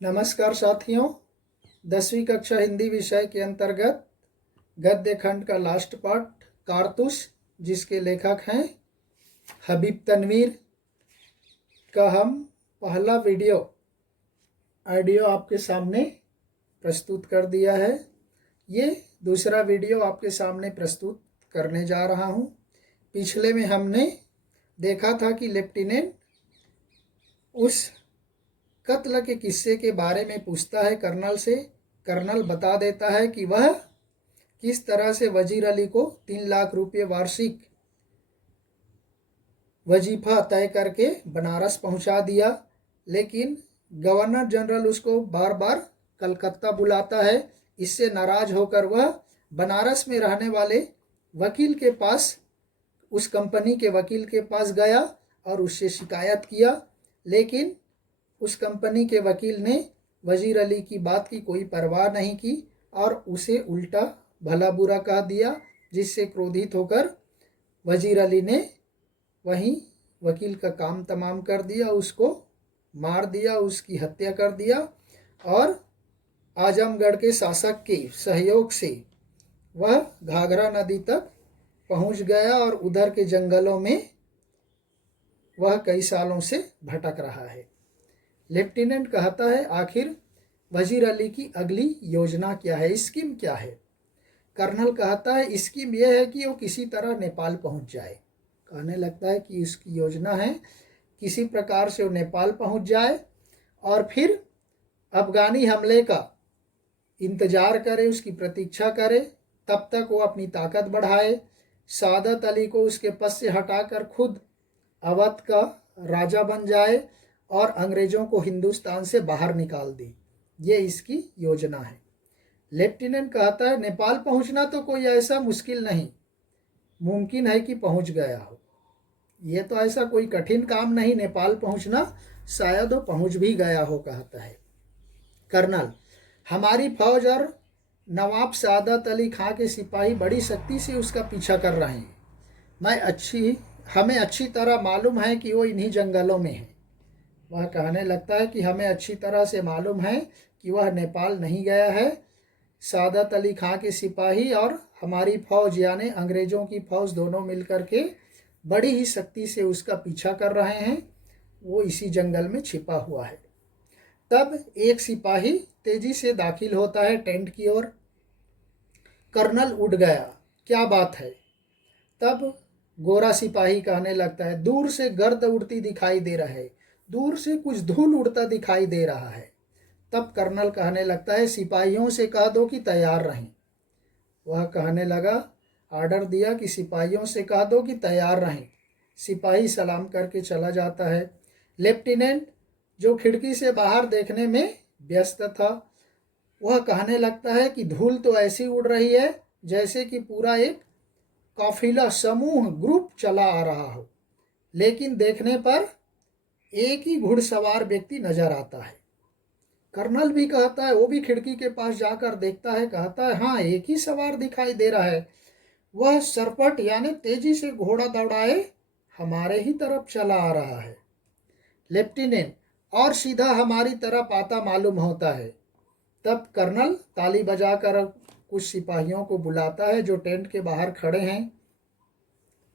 नमस्कार साथियों, 10वीं कक्षा हिंदी विषय के अंतर्गत गद्य खंड का लास्ट पार्ट कारतूस, जिसके लेखक हैं हबीब तनवीर का हम पहला ऑडियो आपके सामने प्रस्तुत कर दिया है। ये दूसरा वीडियो आपके सामने प्रस्तुत करने जा रहा हूँ। पिछले में हमने देखा था कि लेफ्टिनेंट उस कत्ल के किस्से के बारे में पूछता है कर्नल से। कर्नल बता देता है कि वह किस तरह से वजीर अली को 3 लाख रुपये वार्षिक वजीफा तय करके बनारस पहुंचा दिया, लेकिन गवर्नर जनरल उसको बार बार कलकत्ता बुलाता है। इससे नाराज होकर वह बनारस में रहने वाले वकील के पास, उस कंपनी के वकील के पास गया और उससे शिकायत किया, लेकिन उस कंपनी के वकील ने वजीर अली की बात की कोई परवाह नहीं की और उसे उल्टा भला बुरा कह दिया, जिससे क्रोधित होकर वजीर अली ने वहीं वकील का काम तमाम कर दिया, उसको मार दिया, उसकी हत्या कर दिया और आजमगढ़ के शासक के सहयोग से वह घाघरा नदी तक पहुंच गया और उधर के जंगलों में वह कई सालों से भटक रहा है। लेफ्टिनेंट कहता है, आखिर वजीर अली की अगली योजना क्या है, स्कीम क्या है। कर्नल कहता है, स्कीम यह है कि वो किसी तरह नेपाल पहुंच जाए। कहने लगता है कि इसकी योजना है किसी प्रकार से वो नेपाल पहुंच जाए और फिर अफगानी हमले का इंतज़ार करे, उसकी प्रतीक्षा करे। तब तक वो अपनी ताकत बढ़ाए, सादत अली को उसके पद से हटाकर खुद अवध का राजा बन जाए और अंग्रेज़ों को हिंदुस्तान से बाहर निकाल दी। ये इसकी योजना है। लेफ्टिनेंट कहता है, नेपाल पहुंचना तो कोई ऐसा मुश्किल नहीं, मुमकिन है कि पहुंच गया हो। ये तो ऐसा कोई कठिन काम नहीं नेपाल पहुंचना, शायद वो पहुंच भी गया हो। कहता है कर्नल, हमारी फौज और नवाब सादत अली खां के सिपाही बड़ी सख्ती से उसका पीछा कर रहे हैं। हमें अच्छी तरह मालूम है कि वो इन्हीं जंगलों में है। वह कहने लगता है कि हमें अच्छी तरह से मालूम है कि वह नेपाल नहीं गया है। सादत अली खां के सिपाही और हमारी फौज यानी अंग्रेज़ों की फौज दोनों मिलकर के बड़ी ही सख्ती से उसका पीछा कर रहे हैं। वो इसी जंगल में छिपा हुआ है। तब एक सिपाही तेजी से दाखिल होता है टेंट की ओर। कर्नल उठ गया, क्या बात है। तब गोरा सिपाही कहने लगता है, दूर से गर्द उड़ती दिखाई दे रहा है, दूर से कुछ धूल उड़ता दिखाई दे रहा है। तब कर्नल कहने लगता है, सिपाहियों से कह दो कि तैयार रहें। वह कहने लगा, आर्डर दिया कि सिपाहियों से कह दो कि तैयार रहें। सिपाही सलाम करके चला जाता है। लेफ्टिनेंट, जो खिड़की से बाहर देखने में व्यस्त था, वह कहने लगता है कि धूल तो ऐसी उड़ रही है जैसे कि पूरा एक काफिला, समूह, ग्रुप चला आ रहा हो, लेकिन देखने पर एक ही घुड़सवार व्यक्ति नजर आता है। कर्नल भी कहता है, वो भी खिड़की के पास जाकर देखता है, कहता है, हाँ, एक ही सवार दिखाई दे रहा है। वह सरपट यानी तेजी से घोड़ा दौड़ाए हमारे ही तरफ चला आ रहा है। लेफ्टिनेंट, और सीधा हमारी तरफ आता मालूम होता है। तब कर्नल ताली बजाकर कुछ सिपाहियों को बुलाता है जो टेंट के बाहर खड़े हैं।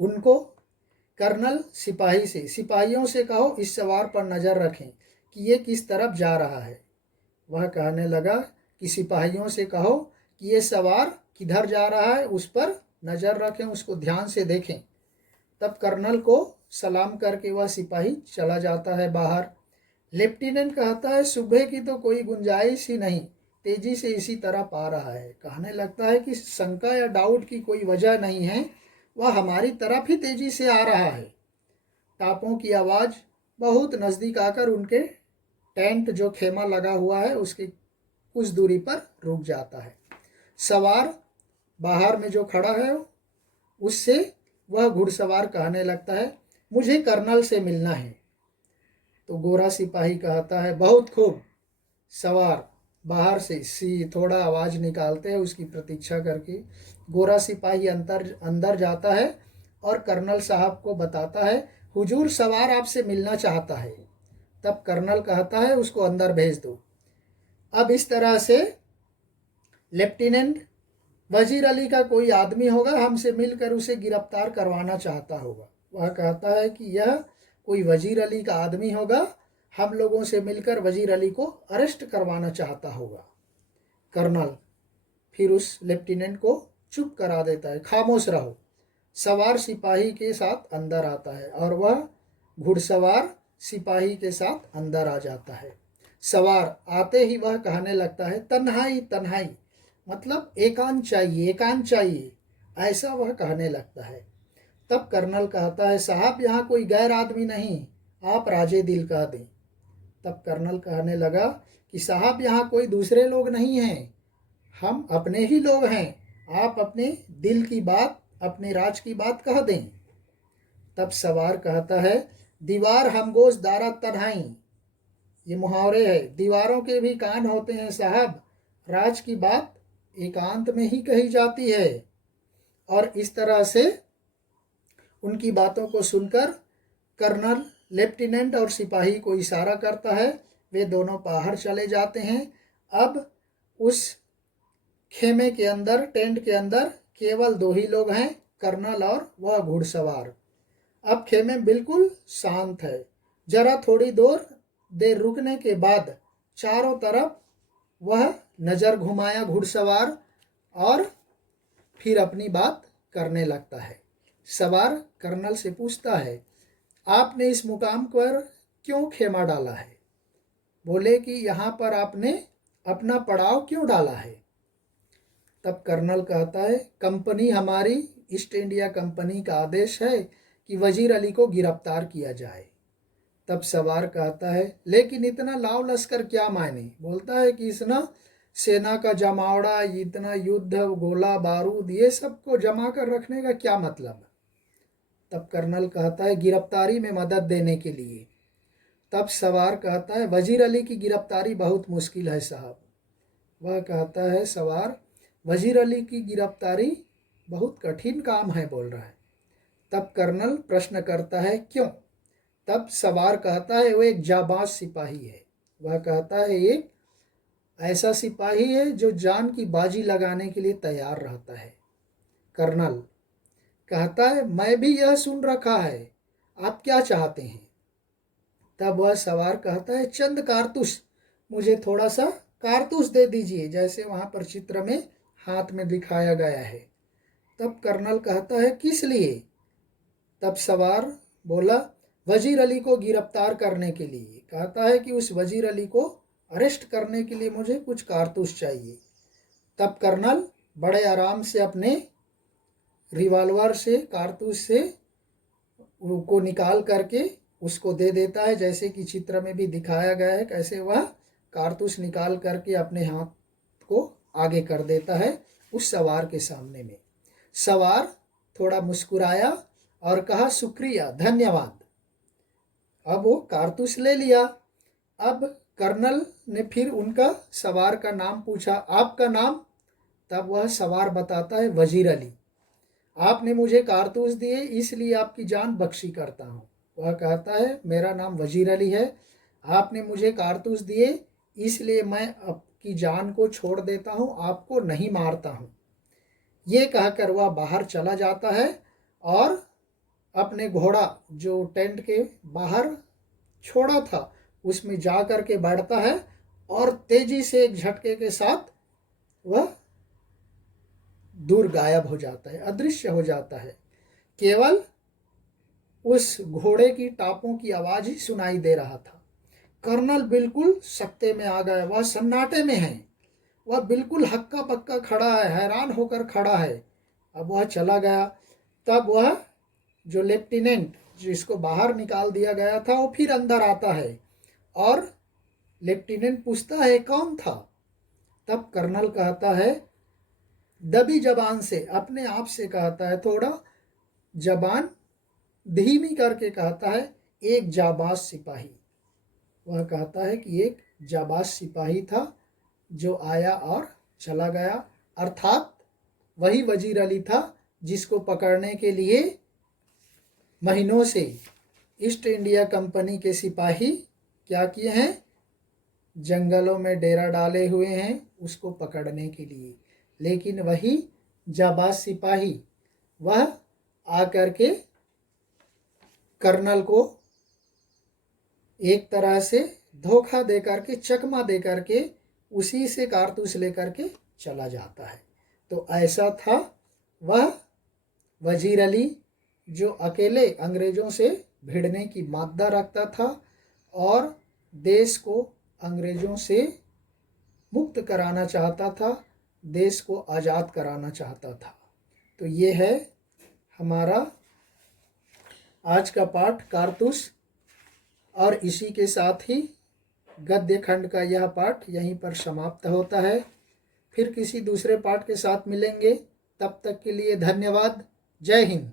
उनको कर्नल सिपाहियों से कहो इस सवार पर नज़र रखें कि ये किस तरफ जा रहा है। वह कहने लगा कि सिपाहियों से कहो कि ये सवार किधर जा रहा है, उस पर नज़र रखें, उसको ध्यान से देखें। तब कर्नल को सलाम करके वह सिपाही चला जाता है बाहर। लेफ्टिनेंट कहता है, सुबह की तो कोई गुंजाइश ही नहीं, तेजी से इसी तरफ आ रहा है। कहने लगता है कि शंका या डाउट की कोई वजह नहीं है, वह हमारी तरफ ही तेजी से आ रहा है। टापों की आवाज़ बहुत नज़दीक आकर उनके टेंट जो खेमा लगा हुआ है उसकी कुछ दूरी पर रुक जाता है। सवार बाहर में जो खड़ा है उससे वह घुड़सवार कहने लगता है, मुझे कर्नल से मिलना है। तो गोरा सिपाही कहता है, बहुत खूब। सवार बाहर से थोड़ा आवाज़ निकालते हैं, उसकी प्रतीक्षा करके गोरा सिपाही अंदर जाता है और कर्नल साहब को बताता है, हुजूर, सवार आपसे मिलना चाहता है। तब कर्नल कहता है, उसको अंदर भेज दो। अब इस तरह से लेफ्टिनेंट वजीर अली का कोई आदमी होगा, हमसे मिलकर उसे गिरफ्तार करवाना चाहता होगा। वह कहता है कि यह कोई वजीर अली का आदमी होगा, हम लोगों से मिलकर वजीर अली को अरेस्ट करवाना चाहता होगा। कर्नल फिर उस लेफ्टिनेंट को चुप करा देता है, खामोश रहो। सवार सिपाही के साथ अंदर आता है और वह घुड़सवार सिपाही के साथ अंदर आ जाता है। सवार आते ही वह कहने लगता है, तन्हाई तन्हाई, मतलब एकांत चाहिए, एकांत चाहिए, ऐसा वह कहने लगता है। तब कर्नल कहता है, साहब यहाँ कोई गैर आदमी नहीं, आप राजे दिल कह दें। तब कर्नल कहने लगा कि साहब यहाँ कोई दूसरे लोग नहीं हैं, हम अपने ही लोग हैं, आप अपने दिल की बात, अपने राज की बात कह दें। तब सवार कहता है, दीवार हमगोश दारा तन्हाई, ये मुहावरे है, दीवारों के भी कान होते हैं साहब, राज की बात एकांत में ही कही जाती है। और इस तरह से उनकी बातों को सुनकर कर्नल लेफ्टिनेंट और सिपाही को इशारा करता है, वे दोनों बाहर चले जाते हैं। अब उस खेमे के अंदर, टेंट के अंदर केवल दो ही लोग हैं, कर्नल और वह घुड़सवार। अब खेमे बिल्कुल शांत है। जरा थोड़ी देर रुकने के बाद चारों तरफ वह नज़र घुमाया घुड़सवार और फिर अपनी बात करने लगता है। सवार कर्नल से पूछता है, आपने इस मुकाम पर क्यों खेमा डाला है? बोले कि यहाँ पर आपने अपना पड़ाव क्यों डाला है? तब कर्नल कहता है, कंपनी हमारी ईस्ट इंडिया कंपनी का आदेश है कि वजीर अली को गिरफ्तार किया जाए। तब सवार कहता है, लेकिन इतना लाव लश्कर क्या मायने? बोलता है कि इसना सेना का जमावड़ा, इतना युद्ध, गोला बारूद, ये सब को जमा कर रखने का क्या मतलब? तब कर्नल कहता है, गिरफ्तारी में मदद देने के लिए। तब सवार कहता है, वजीर अली की गिरफ्तारी बहुत मुश्किल है साहब। वह कहता है, सवार, वजीर अली की गिरफ्तारी बहुत कठिन काम है, बोल रहा है। तब कर्नल प्रश्न करता है, क्यों? तब सवार कहता है, वो एक जाबाज सिपाही है। वह कहता है, एक ऐसा सिपाही है जो जान की बाजी लगाने के लिए तैयार रहता है। कर्नल कहता है, मैं भी यह सुन रखा है, आप क्या चाहते हैं? तब वह सवार कहता है, चंद कारतूस, मुझे थोड़ा सा कारतूस दे दीजिए, जैसे वहाँ पर चित्र में हाथ में दिखाया गया है। तब कर्नल कहता है, किस लिए? तब सवार बोला, वजीर अली को गिरफ्तार करने के लिए। कहता है कि उस वजीर अली को अरेस्ट करने के लिए मुझे कुछ कारतूस चाहिए। तब कर्नल बड़े आराम से अपने रिवॉल्वर से कारतूस से को निकाल करके उसको दे देता है, जैसे कि चित्र में भी दिखाया गया है कैसे वह कारतूस निकाल करके अपने हाथ को आगे कर देता है उस सवार के सामने में। सवार थोड़ा मुस्कुराया और कहा, शुक्रिया, धन्यवाद। अब वो कारतूस ले लिया। अब कर्नल ने फिर उनका सवार का नाम पूछा, आपका नाम? तब वह सवार बताता है, वजीर अली। आपने मुझे कारतूस दिए इसलिए आपकी जान बख्शी करता हूँ। वह कहता है, मेरा नाम वजीर अली है, आपने मुझे कारतूस दिए इसलिए मैं आपकी जान को छोड़ देता हूँ, आपको नहीं मारता हूँ। ये कहकर वह बाहर चला जाता है और अपने घोड़ा जो टेंट के बाहर छोड़ा था उसमें जा कर के बैठता है और तेजी से एक झटके के साथ वह दूर गायब हो जाता है, अदृश्य हो जाता है। केवल उस घोड़े की टापों की आवाज ही सुनाई दे रहा था। कर्नल बिल्कुल सकते में आ गया, वह सन्नाटे में है, वह बिल्कुल हक्का पक्का खड़ा है, हैरान होकर खड़ा है। अब वह चला गया। तब वह जो लेफ्टिनेंट जिसको बाहर निकाल दिया गया था वो फिर अंदर आता है और लेफ्टिनेंट पूछता है, कौन था? तब कर्नल कहता है, दबी जबान से, अपने आप से कहता है, थोड़ा जबान धीमी करके कहता है, एक जाबाज सिपाही। वह कहता है कि एक जाबाज सिपाही था जो आया और चला गया, अर्थात वही वजीर अली था जिसको पकड़ने के लिए महीनों से ईस्ट इंडिया कंपनी के सिपाही क्या किए हैं, जंगलों में डेरा डाले हुए हैं उसको पकड़ने के लिए, लेकिन वही जाबाज सिपाही वह आकर के कर्नल को एक तरह से धोखा दे करके, चकमा दे करके उसी से कारतूस लेकर के चला जाता है। तो ऐसा था वह वजीर अली जो अकेले अंग्रेज़ों से भिड़ने की माद्दा रखता था और देश को अंग्रेज़ों से मुक्त कराना चाहता था, देश को आज़ाद कराना चाहता था। तो ये है हमारा आज का पाठ कारतूस, और इसी के साथ ही गद्य खंड का यह पाठ यहीं पर समाप्त होता है। फिर किसी दूसरे पाठ के साथ मिलेंगे, तब तक के लिए धन्यवाद। जय हिंद।